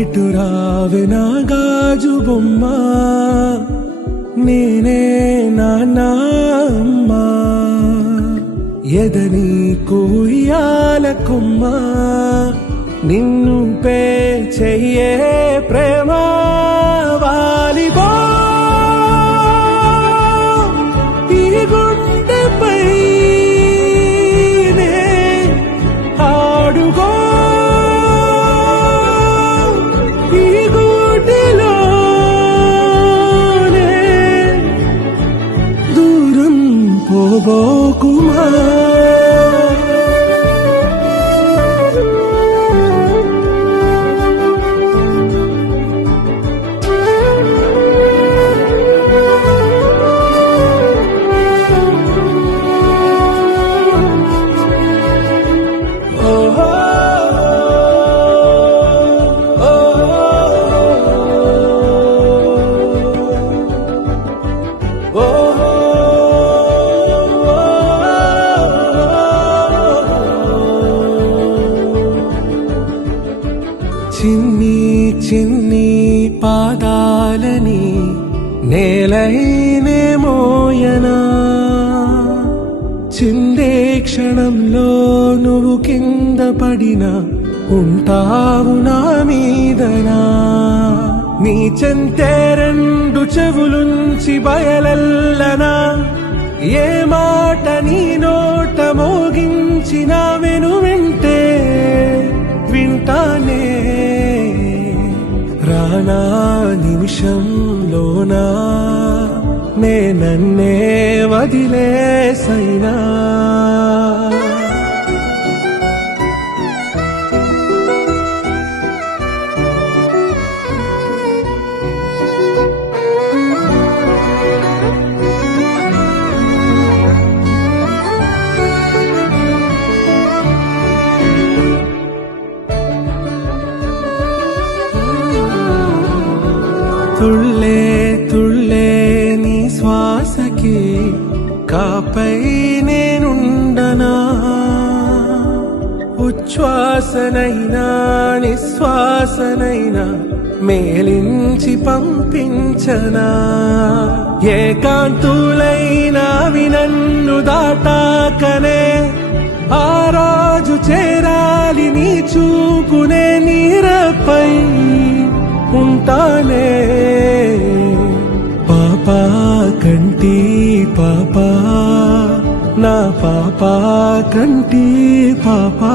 ఇటు రావే నా గాజు బొమ్మ, నేనే నాన్న అమ్మా. ఎదని కుయ్యాల కొమ్మ, నిన్ను పే చెయ్యే ప్రేమ వాలిబో. ఈ గుండెపై నే ఆడుగో, ఈ గుడిలోనే దూరం పోబోకుమా. చిన్ని చిన్ని పాదాలని నేలైనే మోయనా, చిందే క్షణంలో నువ్వు కింద పడినా ఉంటావు నా మీదనా. నీ చెంతే రెండు చెవులుంచి బయలెల్లనా, ఏ మాట నీ నోట మోగించిన వెను వింటే వింటానే. రానా నిమిషంలోనా నే నన్నే వదిలేసైనా. తుళ్ళే తుళ్ళే నీ శ్వాసకి కాపై నేనుండనా, ఉచ్ఛ్వాసనైనా నిశ్వాసనైనా మేలించి పంపించనా. ఏకాంతులైనా నన్ను దాటాకనే ఆ రోజు చేరాలి నీ చూపునే నీరపై ఉంటానే. పాపా కంటి పాపా, నా పాపా కంటి పాపా.